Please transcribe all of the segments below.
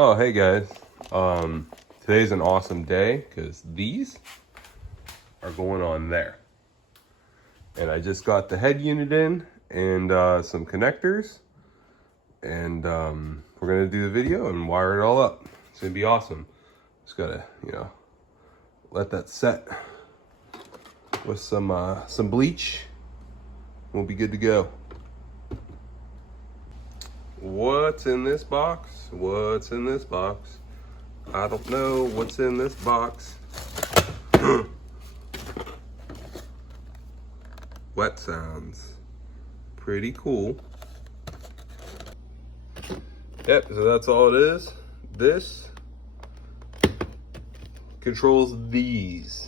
Oh, hey guys. Today's an awesome day because these are going on there. And I just got the head unit in and some connectors. And we're gonna do the video and wire it all up. It's gonna be awesome. Just gotta, let that set with some bleach. We'll be good to go. What's in this box? What's in this box? I don't know what's in this box. Wet sounds. Pretty cool. Yep, so that's all it is. This controls these.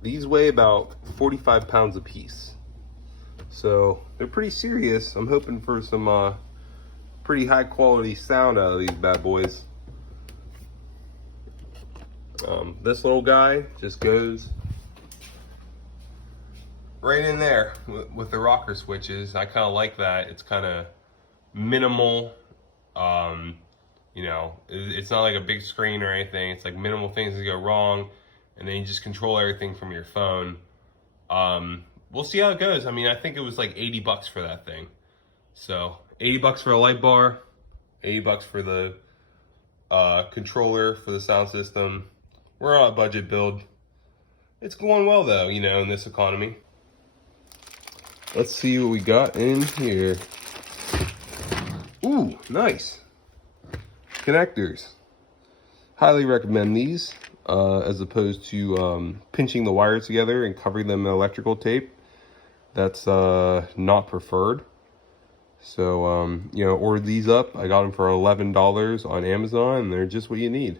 These weigh about 45 pounds a piece. So they're pretty serious. I'm hoping for some pretty high quality sound out of these bad boys. This little guy just goes right in there with the rocker switches. I kind of like that. It's kind of minimal. It's not like a big screen or anything. It's like minimal things that go wrong, and then you just control everything from your phone. We'll see how it goes. I mean, I think it was like 80 bucks for that thing. So 80 bucks for a light bar, 80 bucks for the controller for the sound system. We're on a budget build. It's going well though, in this economy. Let's see what we got in here. Ooh, nice. Connectors. Highly recommend these as opposed to pinching the wires together and covering them in electrical tape. That's not preferred. So, ordered these up. I got them for $11 on Amazon, and they're just what you need.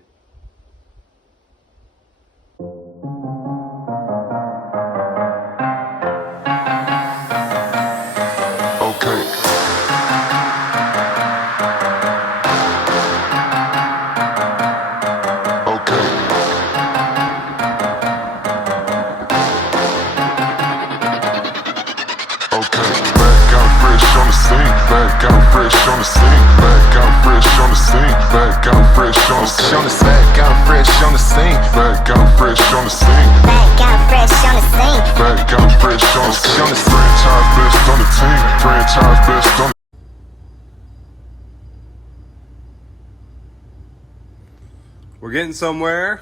We're getting somewhere.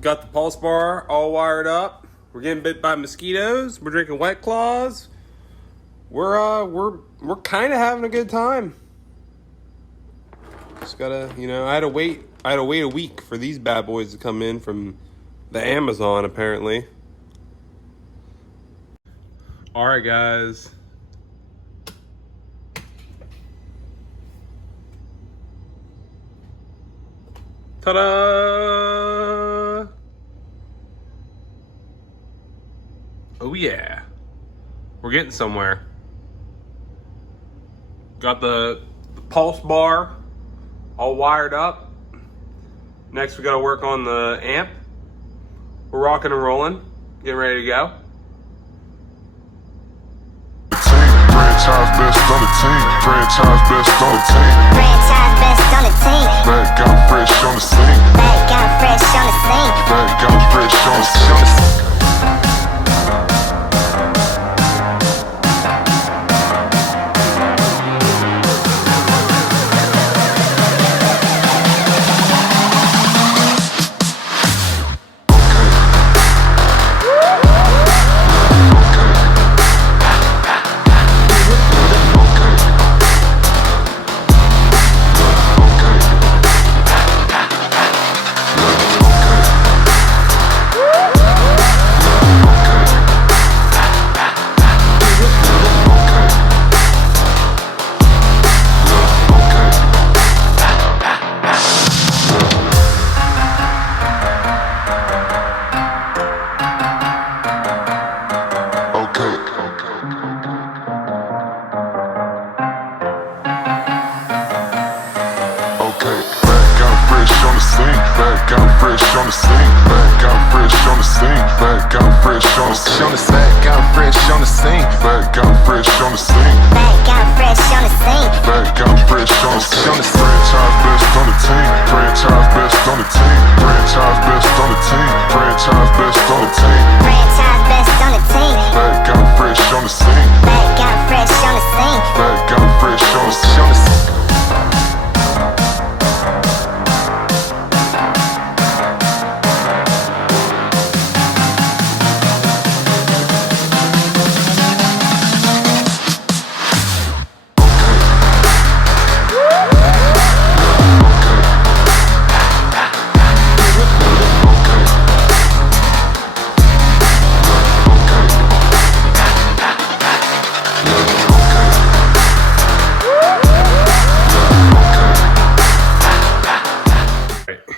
Got the pulse bar all wired up. We're getting bit by mosquitoes. We're drinking Wet Claws. We're kind of having a good time. Just gotta, I had to wait a week for these bad boys to come in from the Amazon, apparently. All right, guys. Ta-da! Oh yeah, we're getting somewhere. Got the pulse bar all wired up. Next we gotta work on the amp. We're rocking and rolling, getting ready to go. Franchise best on the team. Franchise best on the team. Franchise best on the team. Back out fresh on the scene. Back out fresh on the scene. Back out fresh on the scene. Back out fresh on the scene. Franchise best on the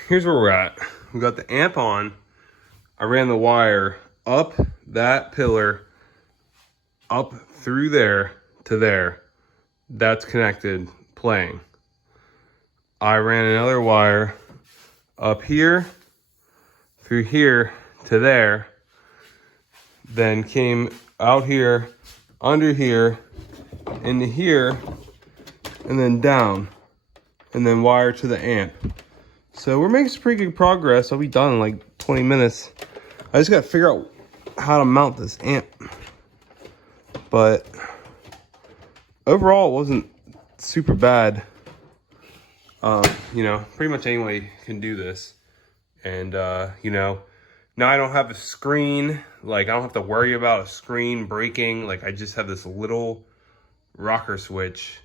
here's where we're at. We got the amp on. I ran the wire up that pillar, up through there to there. That's connected, playing. I ran another wire up here, through here to there, then came out here, under here, into here, and then down, and then wire to the amp. So we're making some pretty good progress. I'll be done in like 20 minutes. I just gotta figure out how to mount this amp. But overall, it wasn't super bad. You know, pretty much anybody can do this. And, you know, now I don't have a screen. Like, I don't have to worry about a screen breaking. Like, I just have this little rocker switch.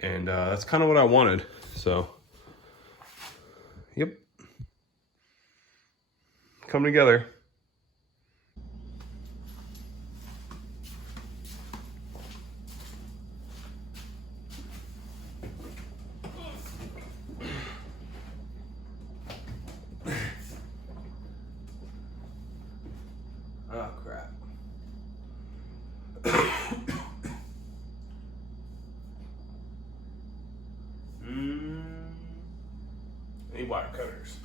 And that's kind of what I wanted. So, yep. Come together. Oh, crap. Any wire cutters?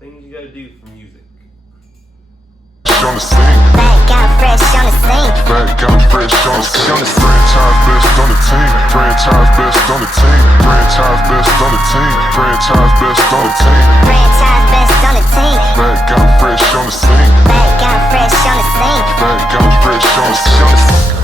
Things you gotta do for music. On the scene. Back out fresh on the scene. Back got fresh on the scene. Franchise best on the team. Franchise best on the team. Franchise best on the team. Franchise best on the team. Franchise best on the team. Back got fresh on the scene. Back out fresh on the scene. Back got fresh on the scene.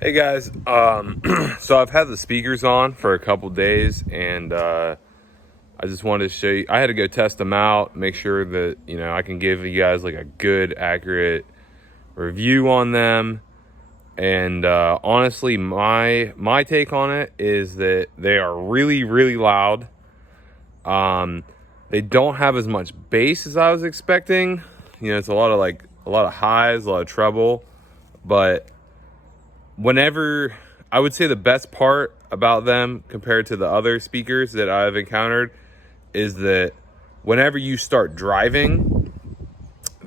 Hey guys, so I've had the speakers on for a couple days, and I just wanted to show you. I had to go test them out, make sure that, you know, I can give you guys like a good, accurate review on them. And honestly, my take on it is that they are really, really loud. They don't have as much bass as I was expecting. You know, it's a lot of highs, a lot of treble, but whenever, I would say the best part about them compared to the other speakers that I've encountered is that whenever you start driving,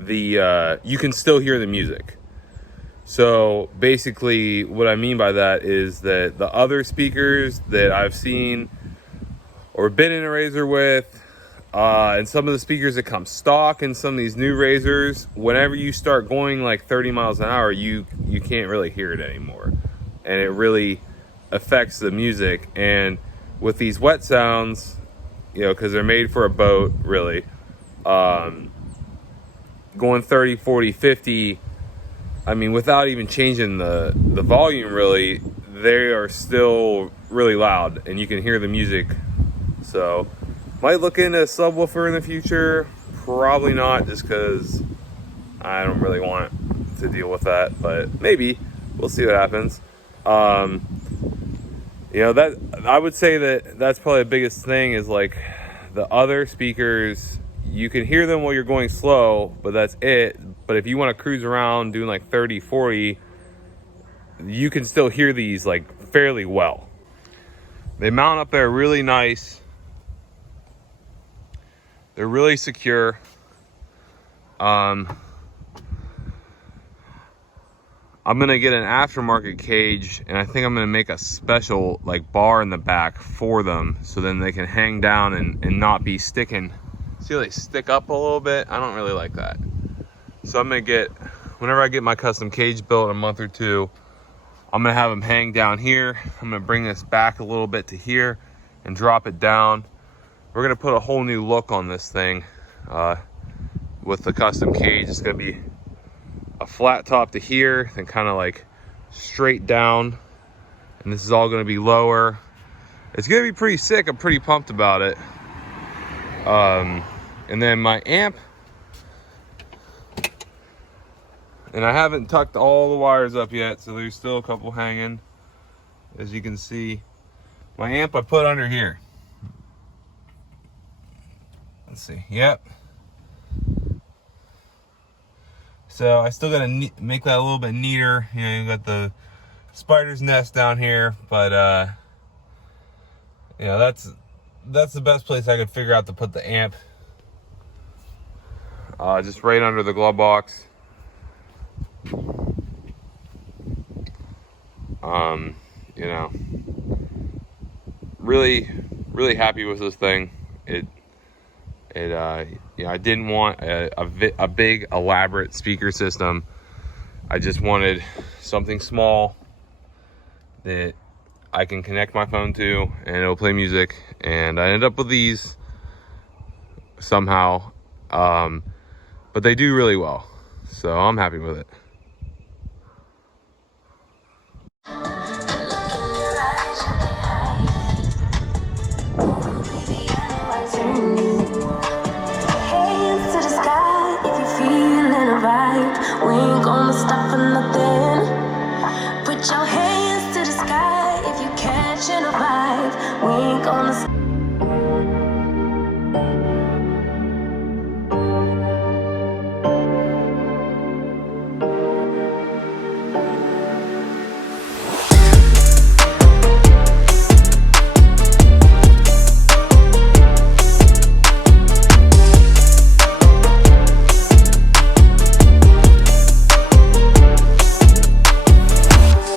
you can still hear the music. So basically what I mean by that is that the other speakers that I've seen or been in a RZR with, and some of the speakers that come stock in some of these new RZRs, whenever you start going like 30 miles an hour, you can't really hear it anymore. And it really affects the music. And with these wet sounds, you know, because they're made for a boat, really, going 30, 40, 50, I mean, without even changing the volume, really, they are still really loud, and you can hear the music. So might look into a subwoofer in the future. Probably not, just because I don't really want to deal with that, but maybe. We'll see what happens. You know, that I would say that's probably the biggest thing is like The other speakers, you can hear them while you're going slow, but that's it. But if you want to cruise around doing like 30, 40, you can still hear these like fairly well. They mount up there really nice. They're really secure. I'm gonna get an aftermarket cage, and I think I'm gonna make a special like bar in the back for them, so then they can hang down and not be sticking. See how they stick up a little bit? I don't really like that. So I'm gonna get, whenever I get my custom cage built in a month or two, I'm gonna have them hang down here. I'm gonna bring this back a little bit to here and drop it down. We're gonna put a whole new look on this thing with the custom cage. It's gonna be a flat top to here, then kind of like straight down, and this is all going to be lower. It's going to be pretty sick. I'm pretty pumped about it. And then my amp, and I haven't tucked all the wires up yet, so there's still a couple hanging, as you can see. My amp I put under here. Let's see. Yep. So I still gotta make that a little bit neater. You know, you got the spider's nest down here, but you know, that's the best place I could figure out to put the amp. Just right under the glove box. You know, really happy with this thing. You know, I didn't want a big elaborate speaker system. I just wanted something small that I can connect my phone to and it'll play music. And I ended up with these somehow, but they do really well, so I'm happy with it. We ain't gonna stop for nothing. Put your hands to the sky if you catching a vibe. We ain't gonna